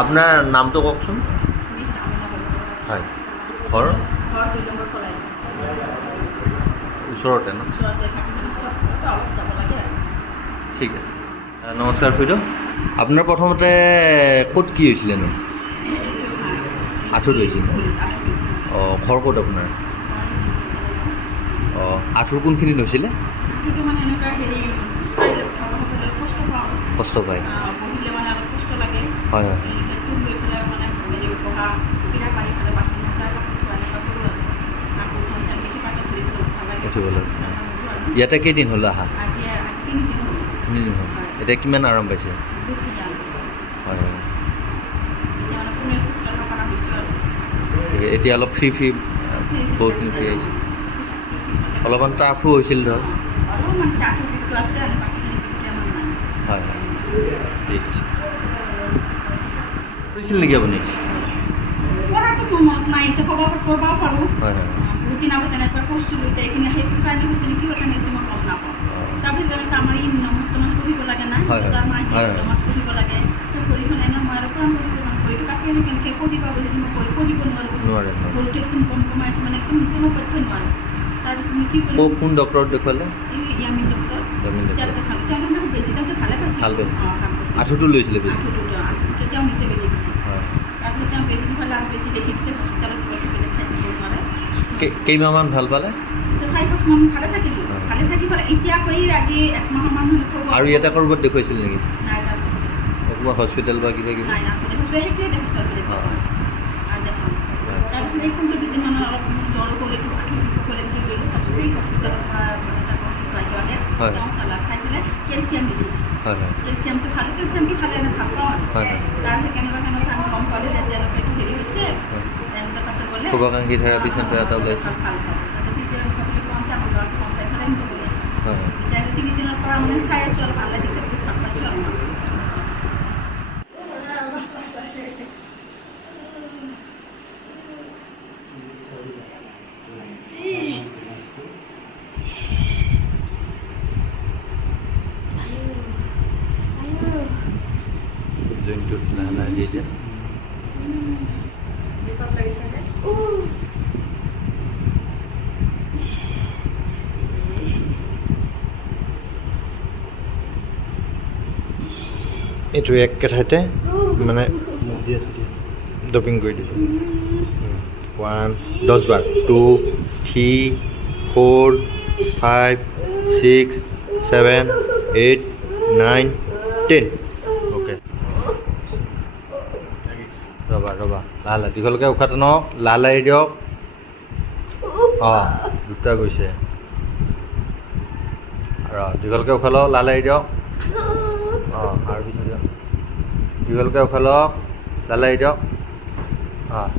আপোনাৰ নামটো কওকচোন। হয়, ঘৰ ওচৰতে ন? ঠিক আছে। নমস্কাৰ খুৰীদেউ, আপোনাৰ প্ৰথমতে ক'ত কি হৈছিলেনো? আঁঠুত হৈছিল? অঁ, ঘৰ ক'ত আপোনাৰ? অঁ, আঁঠুৰ কোনখিনিত হৈছিলে? কষ্ট পায়? হয় হয়। ইয়াতে কেইদিন হ'ল আহা? 3 দিন হ'ল। এতিয়া কিমান আৰাম পাইছে? হয় হয়। এতিয়া অলপ ফ্ৰী বহুতখিনি ফ্ৰী আহিছে। অলপমান টাফো হৈছিল ধৰ। হয় হয়, ঠিক আছে। কৰিছিল নেকি আপুনি? হয় হয়। দুদিন আগত তেনেকুৱা কৰিছিলোঁ, এতিয়া এইখিনি সেইটো কাৰণে হৈছে নেকি, কিহৰ কাৰণে হৈছে মই গম নাপাওঁ। তাৰপিছত আমাৰ ই নমাজ টমাজ পঢ়িব লাগে না, পূজাৰ মাহ নমাজ পঢ়িব লাগে। ভৰিখন এনে মই আৰু কোৰাণ পঢ়িব যাম, ভৰিটো কাটি আনি কেনেকৈ পঢ়িবা বুলি মই ভৰি পঢ়িব নোৱাৰোঁ। ভৰিটো একদম কম্প্ৰমাইজ, মানে একদম কোনো পক্ষই নোৱাৰোঁ। তাৰপিছত মই কি কৰিলোঁ, কোন ডক্টৰক দেখুৱালে? ইয়ামিন ডক্টৰ, তেওঁক দেখালোঁ। তেওঁলোকে মানে বেজি তেওঁতে ভালে পাইছে। ভাল পাইছে? অঁ, ভাল পাইছে। আঁঠুটো লৈছিলে বেজি? আঁঠুটো তেওঁ নিজে বেজি দিছে। তাৰপিছত তেওঁ বেজি দিবলৈ আৰু বেছি দেখি দিছে, হস্পিটেলত গৈছে, বেলেগ ঠাইত দিব নোৱাৰে। কেইমাহমান ভাল পালে? 4-5 মাহ ভালে থাকিলোঁ। ভালে থাকি পেলাই এতিয়া কৈ আজি 1 মাহমান আৰু ইয়াতে ক'ৰবাত দেখুৱাইছিল নেকি? নাই, কিবা হস্পিটেল বা কিবা কিবি? নাই, সেইটোৱে দেখিছোঁ আৰু বেলেগ দেখাম। তাৰপিছত এই 15 দিন মানৰ অলপ জ্বৰ হ'লে কি কৰিলোঁ, তাৰপিছত এই হস্পিটেলৰ পৰা মানে বাইদেউ আহে, তেওঁ চাই পেলাই কেলছিয়াম দি দিছে। কেলছিয়ামটো খালোঁ, কেলছিয়ামটো খালে এনে ভাল পাওঁ আৰু। তাৰপিছত কেনেকুৱা আমি গম পালোঁ যে তেওঁলোকে এইটো হেৰি হৈছে, তেওঁলোকে তাতে গ'লে শুভাকাংক্ষী থেৰাপি চেণ্টাৰ এটা ওলাইছে। ভাল পাব। তাৰপিছত বুলি কওঁতে আমাৰ ল'ৰাটো কমপ্লেইন পেলাই নিব গ'লে। এতিয়া 3 দিনৰ পৰা মানে চাই আছোঁ আৰু ভাল লাগি বহুত ভাল পাইছোঁ আৰু। জইনটোত লাহে লাহে দি দিয়া। বিপদ লাগিছেনে? এইটো একে ঠাইতে মানে ডপিং কৰি দিছোঁ। 1 10 বাৰ, 2 3 4 5 6 7 8 9 10। অ'কে, ৰ'বা লাহে লাহে দীঘলকৈ উশাহ টানক, লাহে লাহে দিয়ক। অঁ, দুটা গৈছে। আৰু দীঘলকৈ উশাহ লওক, লাহে লাহে দিয়ক। অঁ, আৰু পিছত দিয়ক। দীঘলকৈ উশাহ লওক, লাহে লাহে দিয়ক। অঁ।